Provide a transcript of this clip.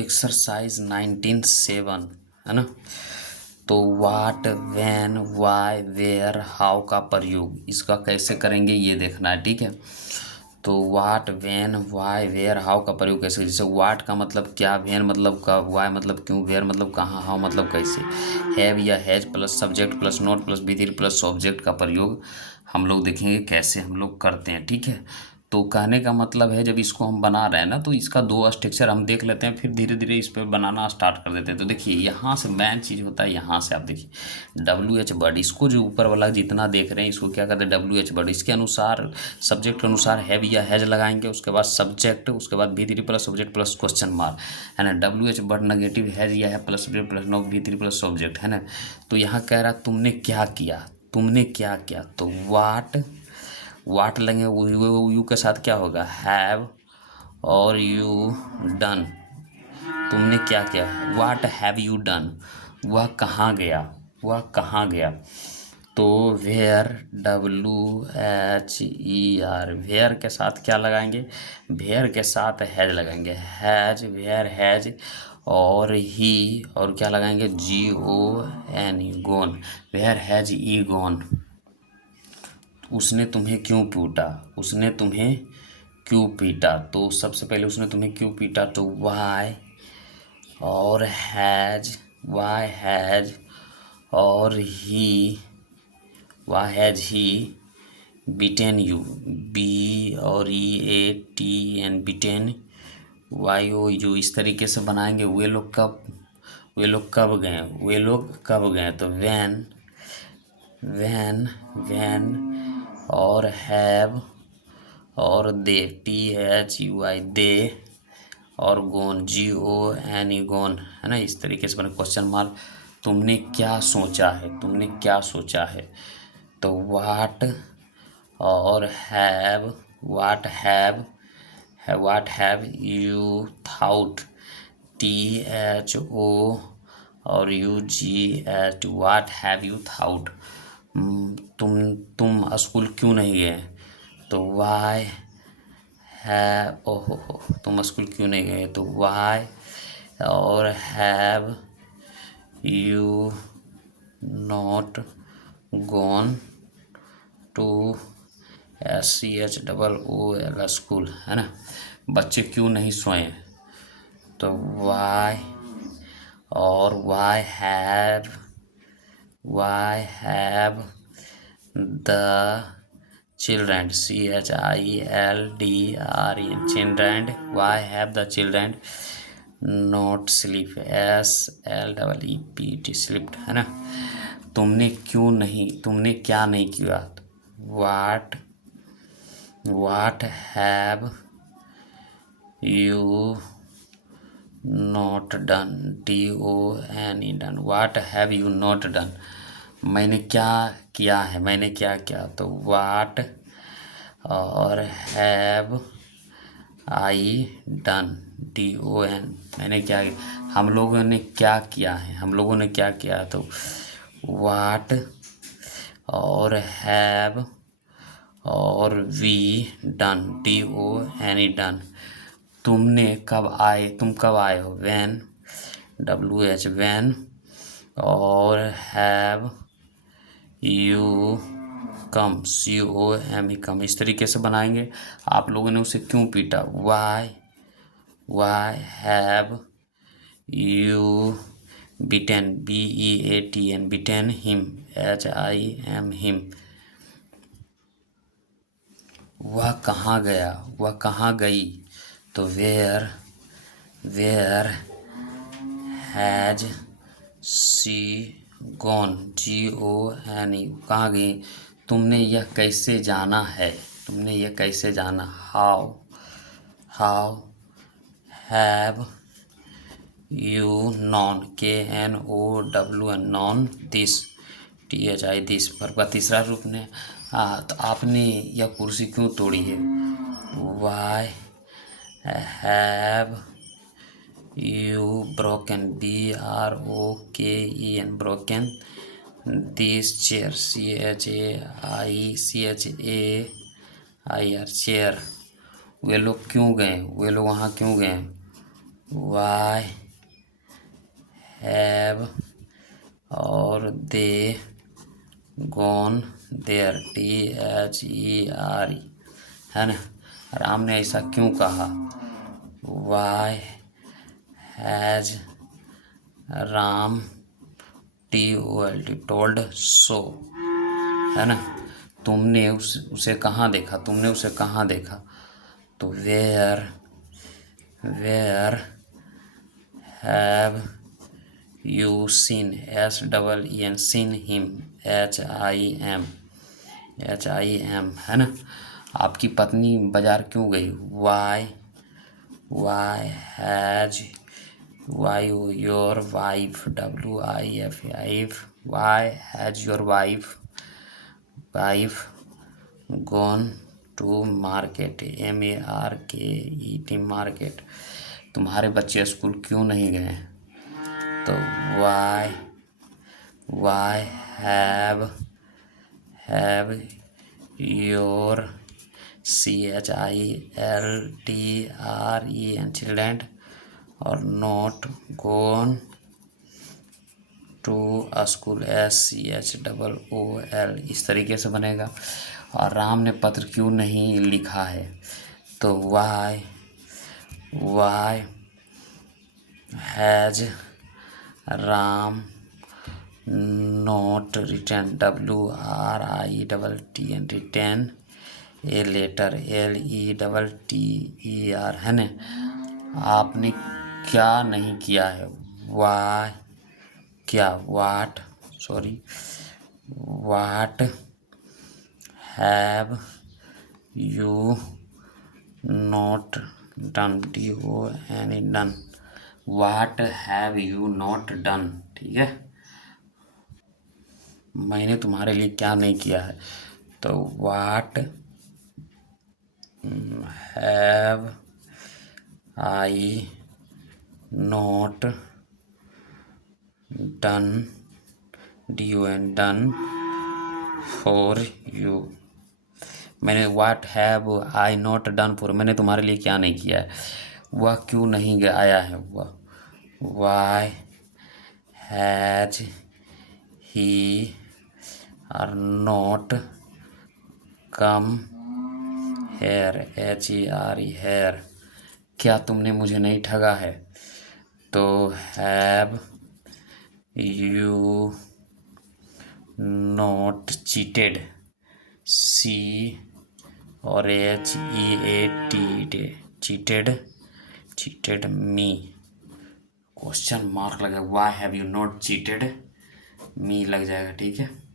Exercise 19(7) है ना। तो वाट, व्हेन, वाई, वेयर, हाउ का प्रयोग इसका कैसे करेंगे ये देखना है, ठीक है। तो वाट, व्हेन, वाई, वेयर, हाउ का प्रयोग कैसे, जैसे वाट का मतलब क्या, व्हेन मतलब कब, वाई मतलब क्यों, वेयर मतलब कहाँ, हाउ मतलब कैसे। हैव या has plus subject plus not plus B three plus object का प्रयोग हम लोग देखेंगे कैसे हम लोग करते हैं, ठीक है। तो कहने का मतलब है जब इसको हम बना रहे हैं ना, तो इसका दो स्ट्रक्चर हम देख लेते हैं, फिर धीरे धीरे इस पर बनाना स्टार्ट कर देते हैं। तो देखिए यहाँ से मेन चीज़ होता है, यहाँ से आप देखिए WH वर्ड, इसको जो ऊपर वाला जितना देख रहे हैं इसको क्या कहते हैं WH वर्ड। इसके अनुसार सब्जेक्ट के अनुसार हैव या हैज लगाएंगे, उसके बाद सब्जेक्ट, उसके बाद V3 plus subject plus question mark, है ना। WH वर्ड नेगेटिव हैज या है plus subject plus no V3 plus subject, है ना। तो यहाँ कह रहा तुमने क्या किया, तुमने क्या किया। तो वाट लेंगे, यू के साथ क्या होगा हैव, और यू डन, तुमने क्या किया, वाट हैव यू डन, वह कहाँ गया, वह कहाँ गया। तो वेयर, WHER, वेयर के साथ क्या लगाएंगे, वेयर के साथ हैज लगाएंगे, हैज, वेयर हैज, और ही, और क्या लगाएंगे GON, गोन, वेयर हैज ई गोन। उसने तुम्हें क्यों पीटा, उसने तुम्हें क्यों पीटा। तो सबसे पहले उसने तुम्हें क्यों पीटा, तो वाई, और हैज, वाई हैज, और he, why has he beaten you, B और EATN, बीटेन YOU। इस तरीके से बनाएंगे। वे लोग कब गए, वे लोग कब गए। तो व्हेन, और हैव, और दे, THUI, दे, और गोन, GON, गोन, है ना। इस तरीके से बने क्वेश्चन मार्क। तुमने क्या सोचा है, तुमने क्या सोचा है। तो वाट, और have, watt have you thought, THO और UGH, watt have you thought. तुम स्कूल क्यों नहीं गए। तो वाई है, ओहो तुम स्कूल क्यों नहीं गए। तो वाई, और have you not gone to SCHOOL school, है ना। बच्चे क्यों नहीं सोए। तो वाई, और why have the children, CHILDREN, children, why have the children not sleep, SLEEPT, slept, है ना। तुमने क्या नहीं किया। What have you not done, DONE, done, what have you not done, मैंने क्या किया है, मैंने क्या किया। तो वाट, और हैव आई डन, DON, मैंने क्या किया, हम लोगों ने क्या किया है, हम लोगों ने क्या किया। तो वाट, और हैव, और वी डन, DONE, डन। तुम कब आए हो, व्हेन, WH, व्हेन, और हैव यू कम, COME, कम। इस तरीके से बनाएंगे। आप लोगों ने उसे क्यों पीटा, why have you beaten, BEATN, beaten him, HIM, him. वह कहाँ गया, वह कहाँ गई। तो where has she gone, GONE, कहाँ गई। तुमने यह कैसे जाना है, तुमने यह कैसे जाना। How have you non, KNOWN, non this, THI, this. Verb का तीसरा रूप ने, तो आपने यह कुर्सी क्यों तोड़ी है। Why have you broken, BROKEN, broken this chair, CHAIR, chair. वे लोग क्यों गए, वे लोग वहाँ क्यों गए। वाई हैव और दे गॉन देयर, THERE, है ना। राम ने ऐसा क्यों कहा? Why has Ram TOLD told so, है ना। तुमने उसे कहाँ देखा? तुमने उसे कहाँ देखा? तो where have you seen, SEEN, seen him, HIM, है ना। आपकी पत्नी बाजार क्यों गई? Why has why your wife, WIFE, why has your wife gone to market, MARKET, market. तुम्हारे बच्चे स्कूल क्यों नहीं गए? तो why have your CHILDREN, children, और not gone to school, SCHOOL, इस तरीके से बनेगा। और राम ने पत्र क्यों नहीं लिखा है? तो why has Ram not written, WRITTEN, written a letter, LETTER, है ना। आपने क्या नहीं किया है? वाई क्या, वाट have you not done, DONE, watt have you not done, ठीक है। मैंने तुम्हारे लिए क्या नहीं किया है? तो what have I not done, done for you. मैंने what have I not done for, मैंने तुम्हारे लिए क्या नहीं किया है? वह क्यों नहीं आया है? वह why has he are not come here, HERE, here. क्या तुमने मुझे नहीं ठगा है? तो have you not cheated, C और HEAT, cheated me, question mark लगा, why have you not cheated me लग जाएगा, ठीक है।